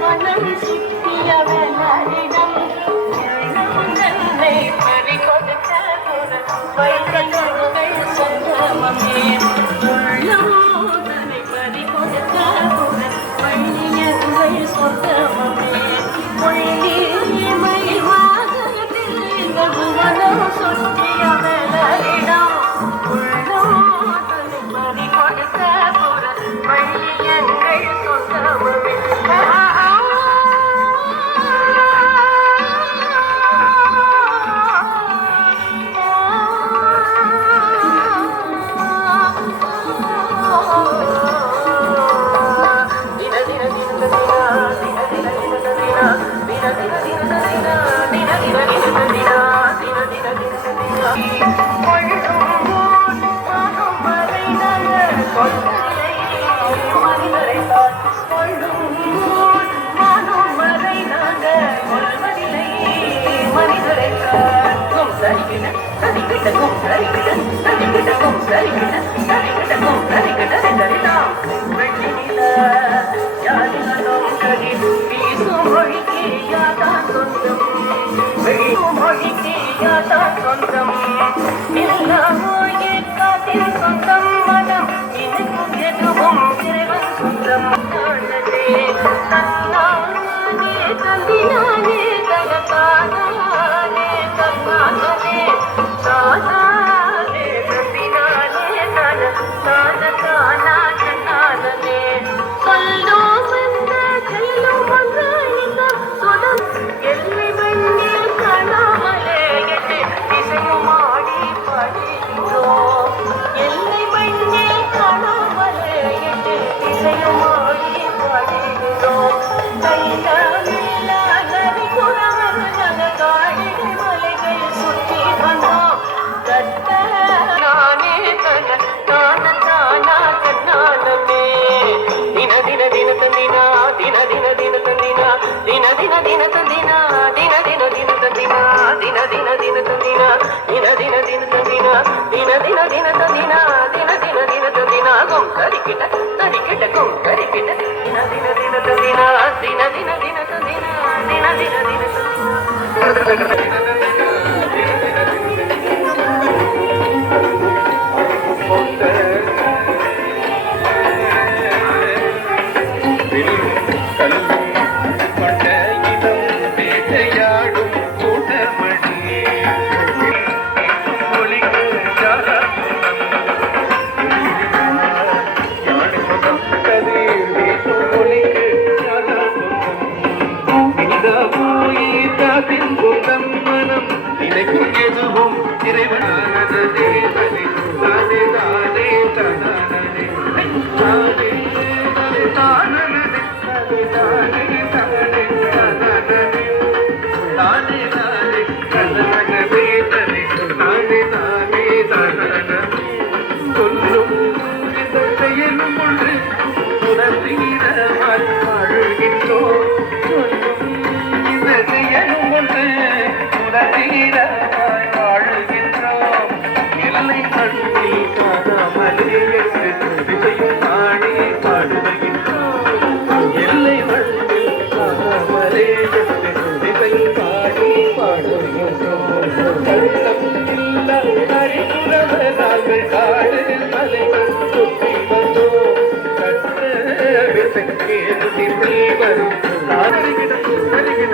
மனம் சிக்கிய வெள்ளரிடம் நன்மை பறிகொடுத்த வைரங்கள் சங்கமமே உள்ளமோதனை பறிகொடுத்த வள்ளியங்கள் சொந்தமமே ஒள்ளிமை வாகனத்தில் எங்கள் புவனம் சுற்றிய வெள்ளரிடம் உள்ளமோதனை பறிகொடுத்த வள்ளியங்கள் சொந்தமமே சொந்தம் மனம் எனக்கும் எதுவும் இறைவன் சொந்தம் தன்னானே தந்தினானே தனத்தானே தன்னானே தானே தந்தினானே தன தான தானா தன்னானே சொல்லும் என்ற செல்லும் ஒன்று இந்த சொலம் எல்லை மண்ணில் காணாமலே எட்டு திசையும் ஆடி பாடுகிறோம் எல்லை மண்ணில் காணாமலே எட்டு திசையும் ஆடி பாடுகிறோம் கையிலா நதி குறவர் நக காடிகை மலைகள் சுற்றி வந்தோம் கட்ட நானே தன தான தானா தன்னானமே தின தின தின தந்தினா தின தின தின தந்தினா தின தின தின தந்தினா தின தின தின தந்தினா தின தின தின தந்தினா தின தின தின தந்தினா தின தின தின தந்தினா தின தின தின தந்தினா கும் கரிக்கிட்ட கும் கரிக்கிட்ட தின தின தின தந்தினா தின தின தின தந்தினா தின தின தின Thank you.